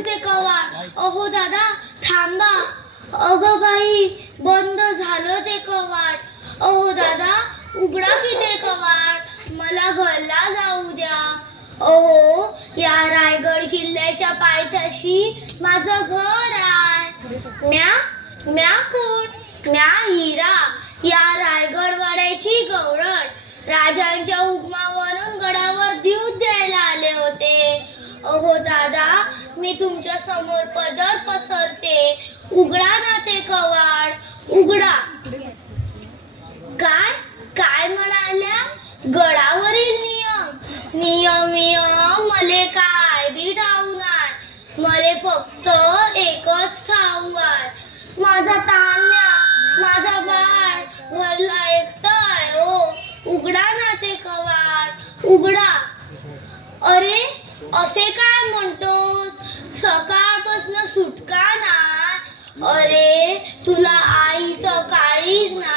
होते कवा अहो दादा थांबा. अगं बाई बंद झालं ते कवाड अहो दादा उघडा की ते कवाड मला घरला जाऊ द्या. अहो या रायगड किल्ल्याच्या पायथ्याशी माझं घर आहे. म्या म्या कोण? म्या हिरा. या रायगड वाड्याची गौरण राजांच्या उपमावरून गडावर जीव द्यायला आले होते. अहो दादा मी तुमच्यासमोर पदर पसरते. उघडा ना ते कवाड. उघडा. काय? काय म्हणाल्या? गडावरील नियम. नियम नियम मले काय बी ठाऊ मले फक्त एकच ठाऊ माझा तान्या माझा बाळ घरला एकटाय हो. उघडा ना ते कवाड. उघडा. अरे असे काय म्हणतो? अरे तुला आईचं काळीज ना?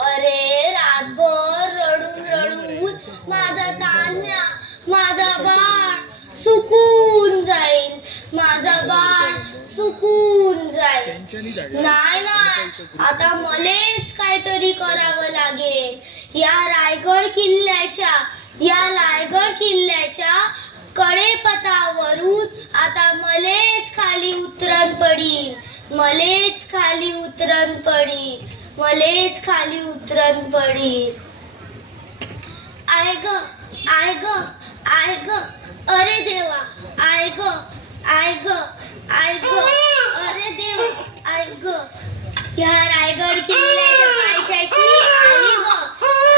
अरे रातभर रडून रडून माझा तान्या माझा बाळ सुकून जाईल. माझा बाळ सुकून जाईल. नाही नाही. आता मलेच काहीतरी करावं लागेल. या रायगड किल्ल्याच्या या रायगड किल्ल्याच्या कडेपथावरून आता मलेच खाली उतरण पडील. मलेच खाली उतरण पडी मलेच खाली उतरण पडी. आय ग आय ग आय ग अरे देवा आय ग आय ग आय ग अरे देवा आय ग या रायगड किल्ल्याच्या पायथ्याशी आली ग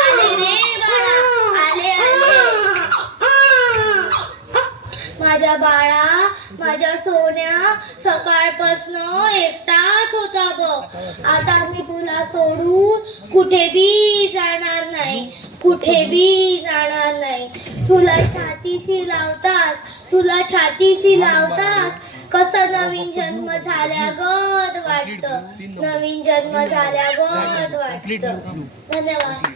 आले रे बाळा आले आले माझ्या बाळा माझ्या सोन्या सकाळपासनं एकटाच होता बघ. आता मी तुला सोडून कुठे बी जाणार नाही कुठे बी जाणार नाही. तुला छातीशी लावतास तुला छातीशी लावतास कसं नवीन जन्म झाल्या गद वाटत. नवीन जन्म झाल्या गद वाटत. धन्यवाद.